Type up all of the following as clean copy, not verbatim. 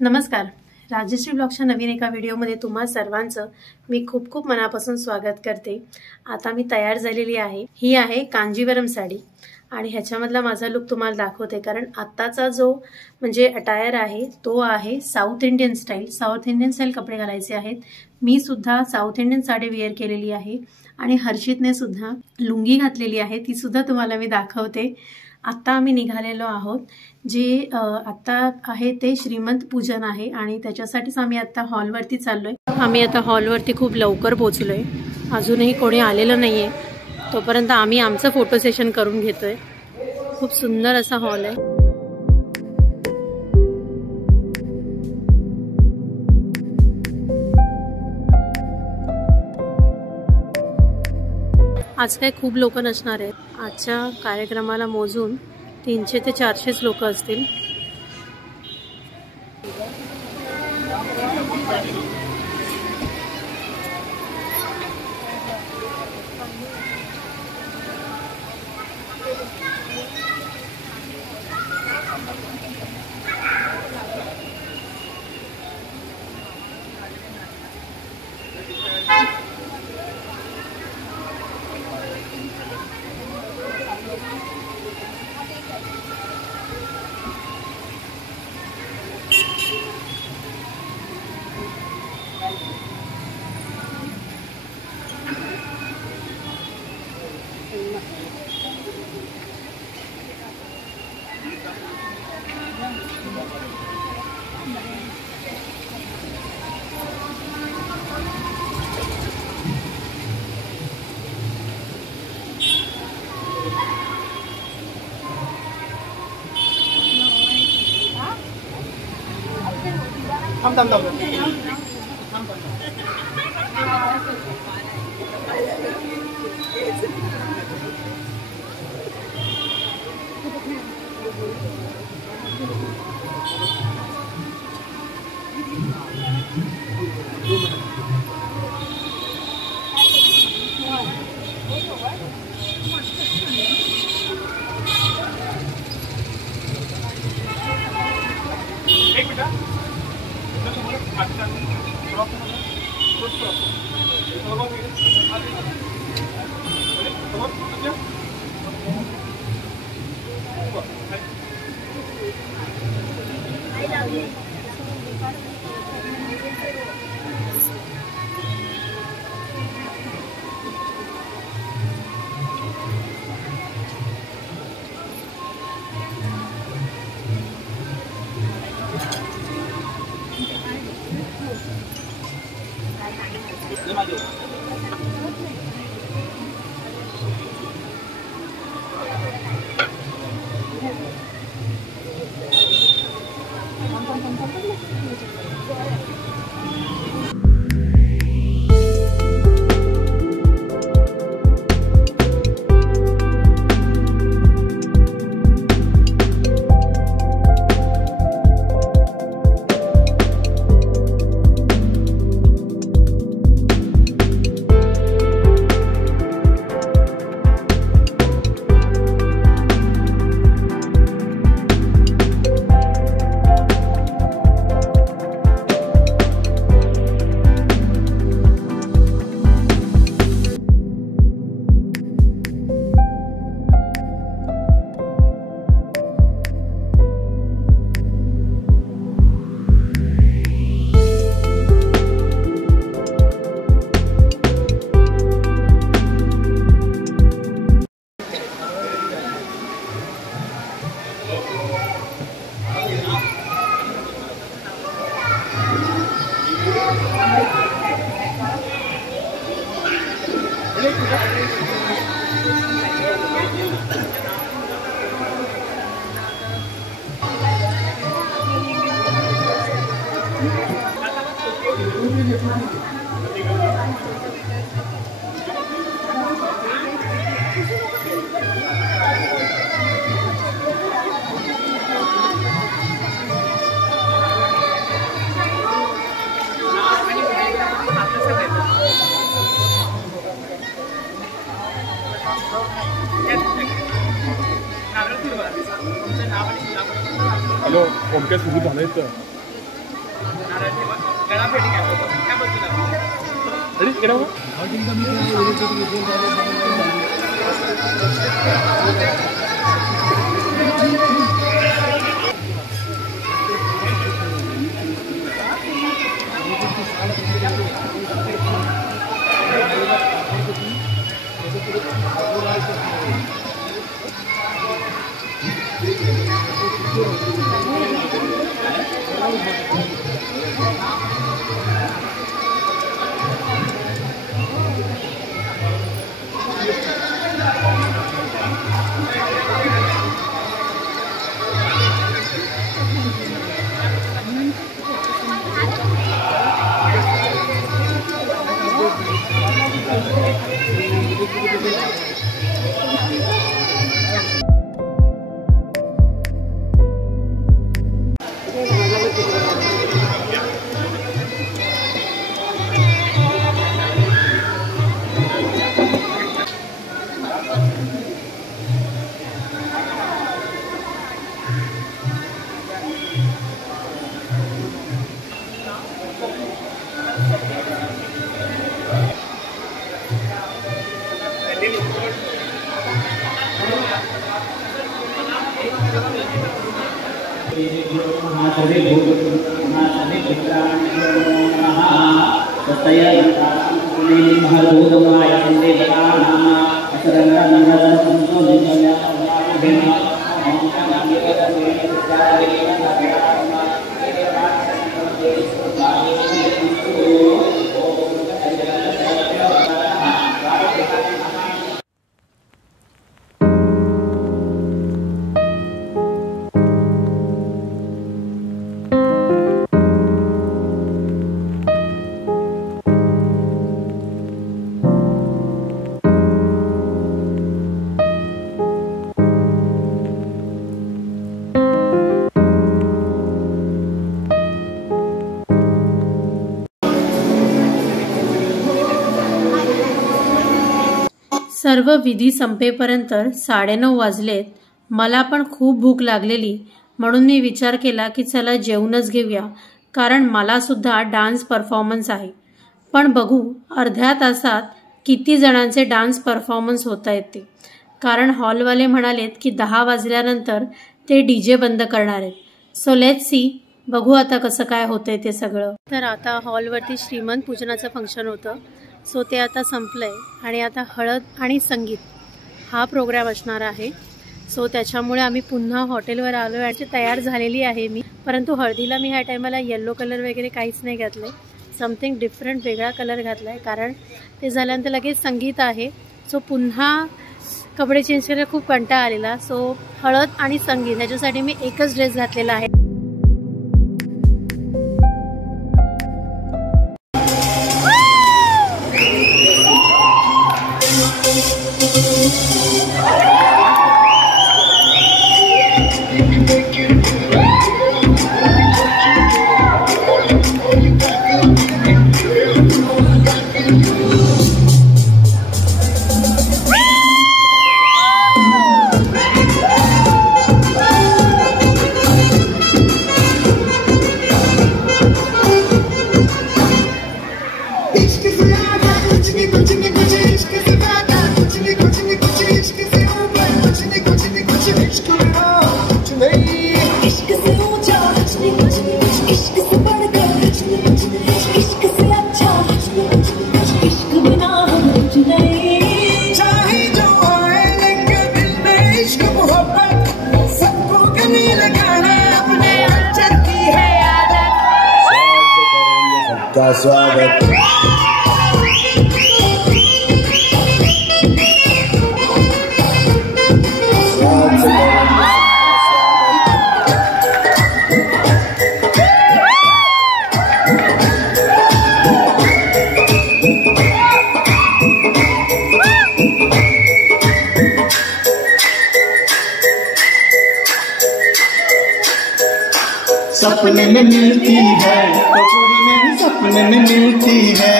नमस्कार, राजश्री ब्लॉगच्या नवीन एका व्हिडिओमध्ये तुम्हा सर्वांचं मी खूप खूप मनापासून स्वागत करते। आता मी तयार झालेली आहे। ही आहे कांजीवरम साडी आणि ह्याच्यामधला माझा लुक तुम्हाला दाखवते, कारण आत्ताचा जो म्हणजे अटायर आहे तो आहे साऊथ इंडियन स्टाईल कपडे घालायचे आहेत। मी सुद्धा साऊथ इंडियन साडी वेअर केलेली आहे आणि हर्षितने सुद्धा लुंगी घातलेली आहे, ती सुद्धा तुम्हाला मी दाखवते। आता आम्ही निघालेलो आहोत। जे आता आहे ते श्रीमंत पूजन आहे आणि त्याच्यासाठीच आम्ही आता हॉलवरती चाललोय। आम्ही आता हॉलवरती खूप लवकर पोहोचलोय, अजूनही कोणी आलेलं नाहीये। तोपर्यंत आम्ही आमचं फोटो सेशन करून घेतोय। खूप सुंदर असा हॉल आहे। आज काही खूप लोक नसणार आहेत। आजच्या कार्यक्रमाला मोजून 300 ते 400 लोक असतील। हॅलो, ओमक्या सुरू झालंय तर सर्व विधी संपेपर्यंत 9:30 वाजलेत. मला पण खूप भूक लागलेली, म्हणून मी विचार केला की चला जेवूनच घेऊया, कारण मला सुद्धा डान्स परफॉर्मन्स आहे. पण बघू अर्ध्या तासात किती जणांचे डान्स परफॉर्मन्स होत आहेत ते, कारण हॉलवाले म्हणालेत की 10 वाजल्यानंतर ते डीजे बंद करणार आहेत. सो लेट्स सी, बघू आता कसं काय होतंय ते सगळं. तर आता हॉलवरती श्रीमंत पूजनाचं फंक्शन होतं, सो ते आता संपलंय आणि आता हळद आणि संगीत हा प्रोग्राम असणार आहे. सो त्याच्यामुळे आम्ही पुन्हा हॉटेलवर आलो आणि तयार झालेली आहे मी. परंतु हळदीला मी ह्या टायमाला येल्लो कलर वगैरे काहीच नाही घातले, समथिंग डिफरंट वेगळा कलर घातला आहे, कारण ते झाल्यानंतर लगेच संगीत आहे. सो पुन्हा कपडे चेंज करायला खूप कंटाळा आलेला. सो हळद आणि संगीत ह्याच्यासाठी मी एकच ड्रेस घातलेला आहे. स्वागत सपने में मिलती है, कपूरी में भी सपने में मिलती है।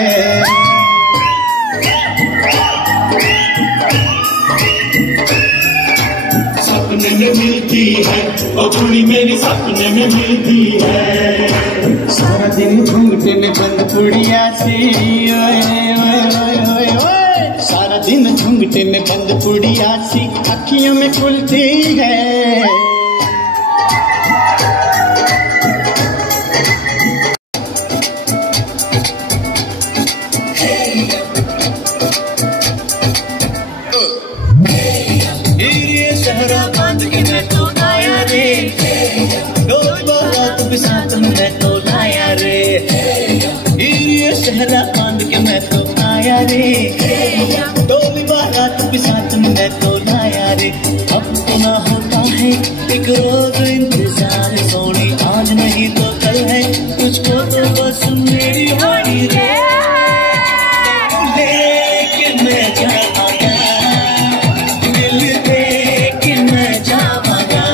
सपने सपने में मिलती है, ओ कुड़ी मेरी सपने में मिलती है। सारा दिन घूंघटे में बंद पुड़िया सी, ओए ओए ओए ओए ओए। सारा दिन घूंघटे में बंद पुड़िया सी अखियों में खुलती है। साथ मैं तो लाया रे, ये शहरा बांध के मैं तो आया रे, डोली बारात के साथ मैं तो लाया रे। अब तो ना होता है एक रोज इंतजार सोनी, आज नहीं तो कल है तुझको तो बस मेरी होनी रे। लेके मैं जाऊंगा दिल दे के मैं जाऊंगा,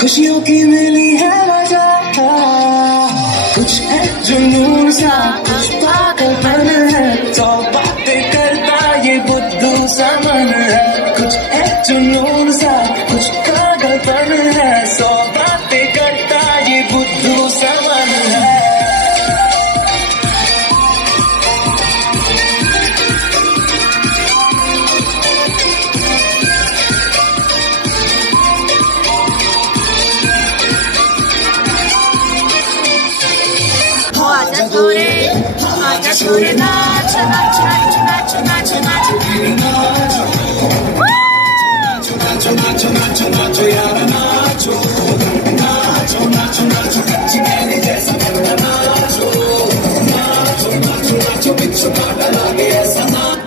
खुशियों की मिली है वजह, कुछ है जुनून सा कुछ पागलपन है, तो बातें करता ये बुद्धू सा मन है। कुछ है जुनून सा कुछ पागलपन है, सो बातें करता ये बुद्धू सा मन है। आजा छोरे नाच नाच नाच नाच नाच नाच नाचो नाचो नाचो नाचो यार नाचो नाचो नाचो नाचो कच्ची कैरी जैसा करना नाचो नाचो नाचो नाचो बिच्छू काटा लागे ऐसा नाच।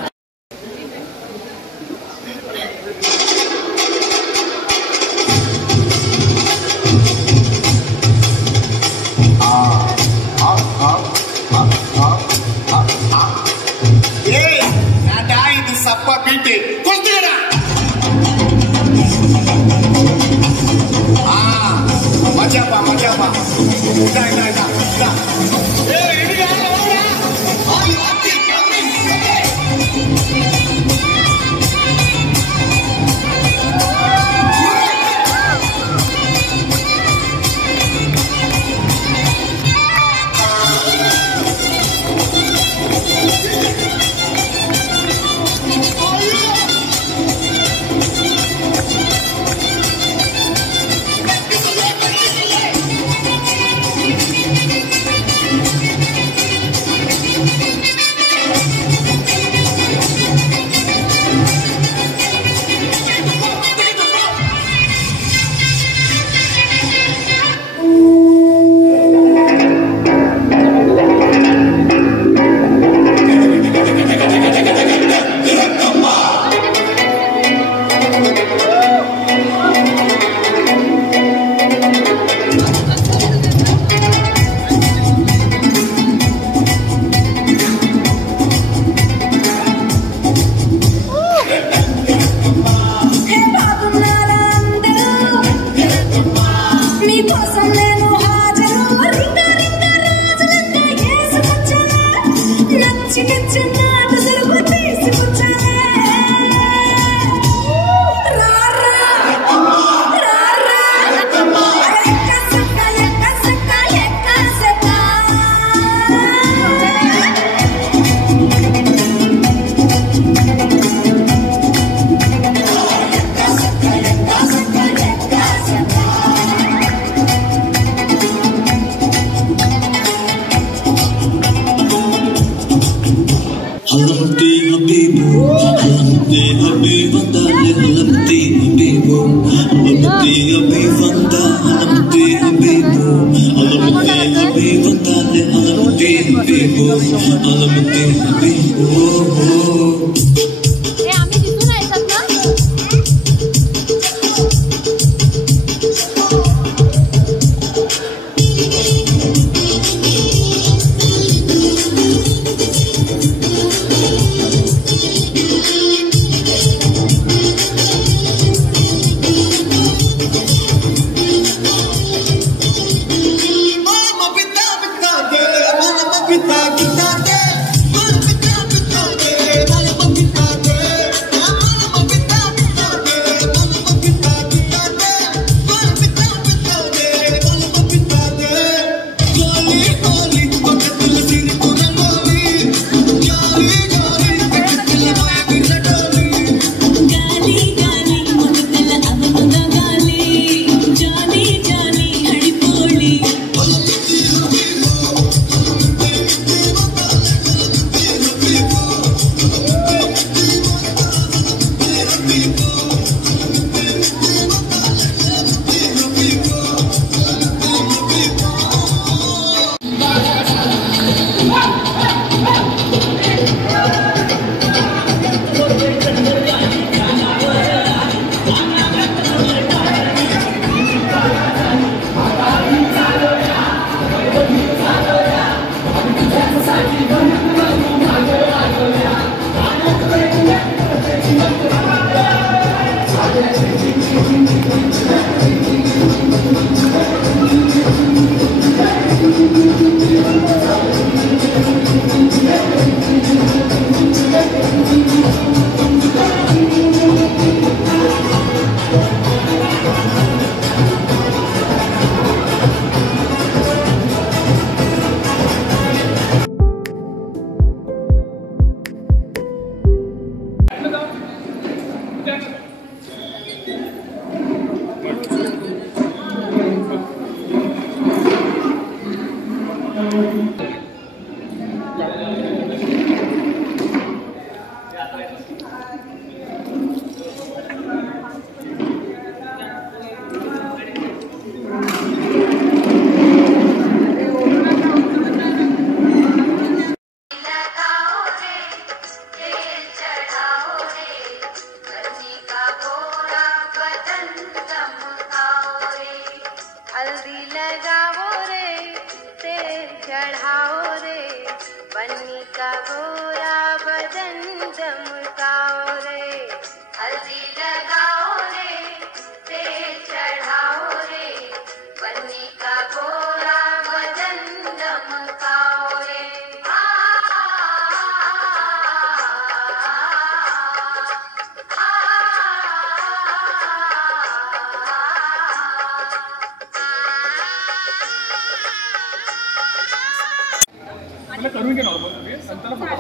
करून घे नॉर्मल तुम्ही नंतर फोटो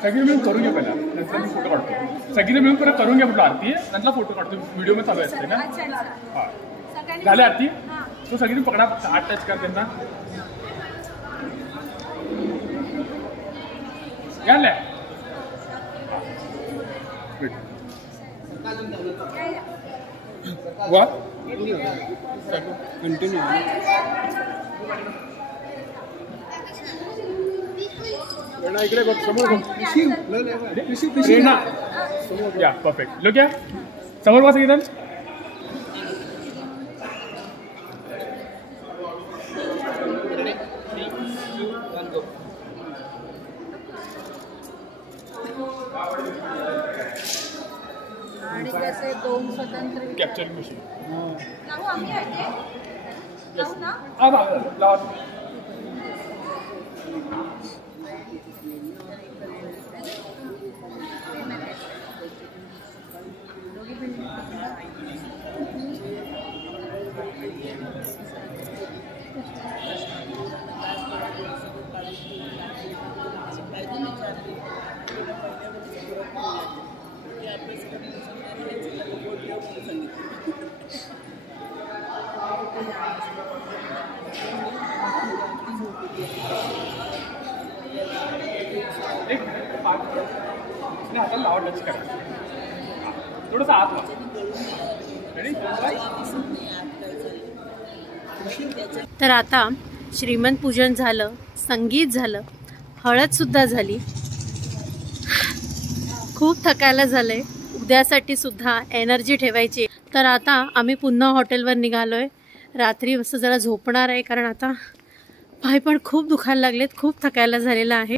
सगळे मिळून करून घ्या पहिला नंतर मी फोटो काढतो सगळे मिळून परत करून घ्या म्हटलं आरती नंतर फोटो काढतो व्हिडिओ मध्ये चालू असते ना हां झाले आरती तो सगळी पकडा हात टच कर त्यांना याले वा कंटिन्यू इकडे बघ समोर या परफेक्ट लोक या समोर बस एकदम आणि कसे दोन स्वतंत्र कॅप्चर मशीन लावू आम्ही आहे लावू ना लावा हाताला लावा टच करा थोडंसं आत तर आता श्रीमंत पूजन झालं संगीत झालं हळद सुद्धा झाली खूप थकायला झालंय उद्यासाठी सुद्धा एनर्जी ठेवायची तर आता आम्ही पुन्हा हॉटेलवर निघालोय रात्री असं जरा झोपणार आहे कारण आता पाय पण खूप दुखायला लागलेत, खूप थकायला झालेलं आहे.